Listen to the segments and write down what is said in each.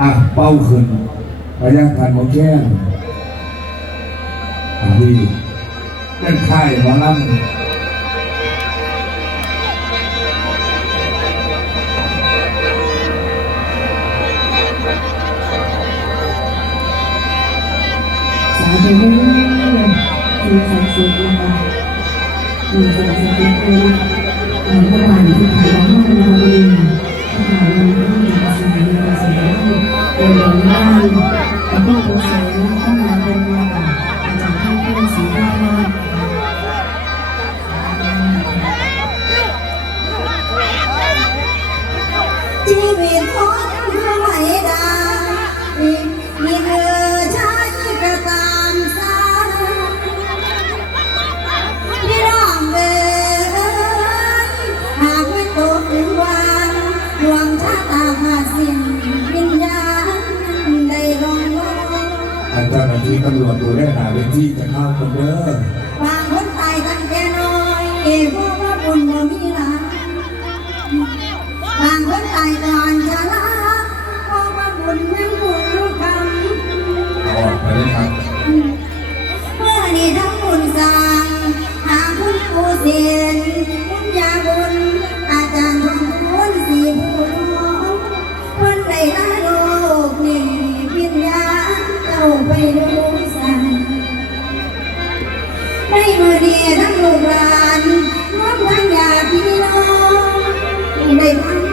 อะเป้าขึ้นระยะทันหมอแก้งอันที่เล่นค่ายมอลำสาธุเด้อสิ่งศักดิ์สิทธิ์นะคะสิ่งศักดิ์สิทธิ์เป็นผู้ในพระบาทที่ถ่ายทอดเราเองพระบาเราไม่ได้สิ่งใดสิ่ง ตำรวจดูแลหาเวทีจะเข้าคนเด้อบางคนตายกันแค่น้อยเอ๋พราะว่าบุญบ่มีหลายบางคนตายก่อนจะลาเพราะว่าบุญยังบุญกรรมออกไปเลยครับเมื่อนี้ทั้งบุญสร้างหาคุณผู้เสียนคุณยาบุญอาจารย์ทองคุณสีผู้น้องเพิ่อนได้ลาโลกนี้วิญญาณเจ้าไปดู ในมือดีทั้งลูกหลานน้องทั้งญาติพี่น้องได้ทั้ง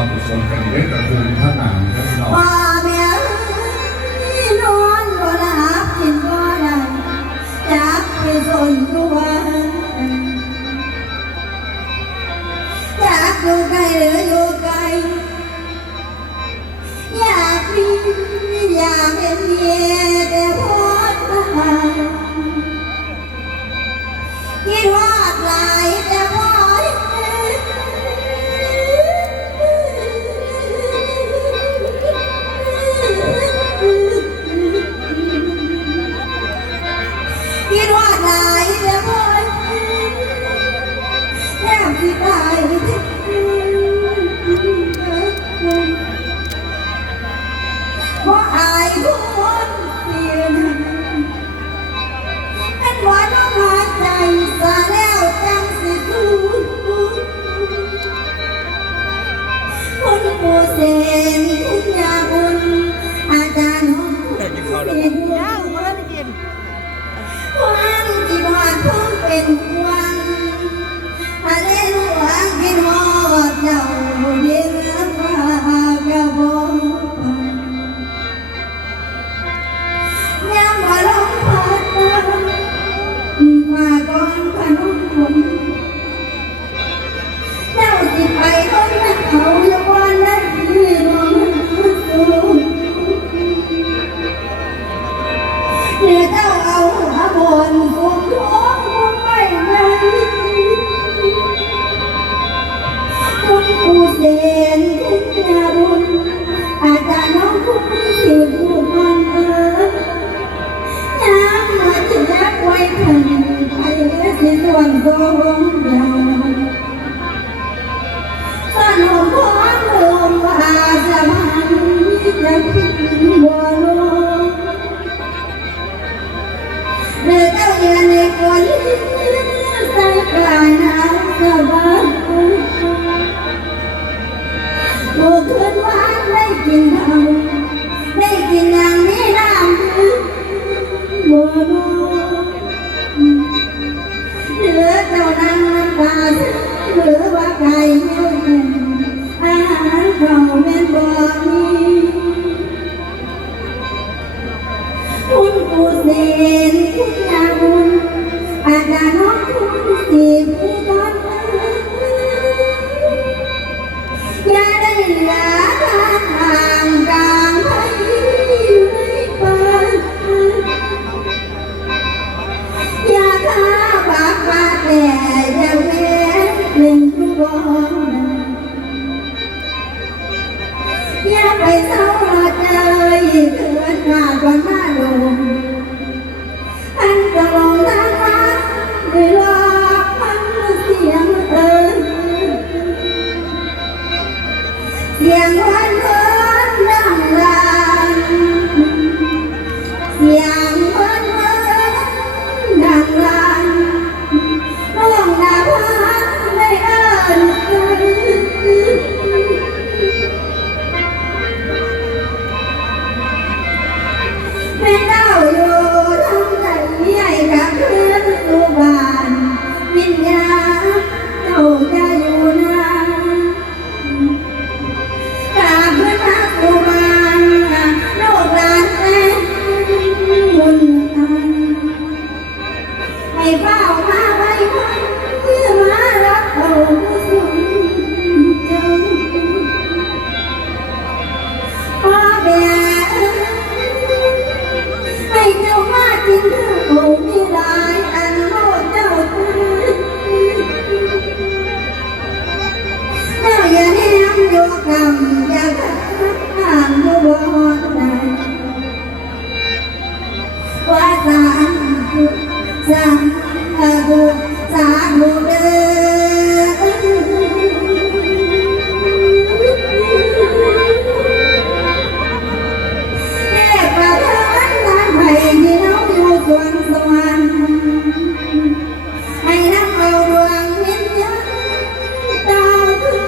ต่อบุญต่อบุญสนกันเด็กกับคุณท่านหนามครับพี่น้องพ่อแม่ที่นอนบ่หลับกินบ่ได้จักไปสนตัวจักอยู่ไกลหรืออยู่ไกลอยากมีอยากเห็นเมียแต่พอดมาคิดว่าหลาย Thank you. Bye-bye. อยู่กำจะห่างอยู่บ่ได้ว่าสันสันเออ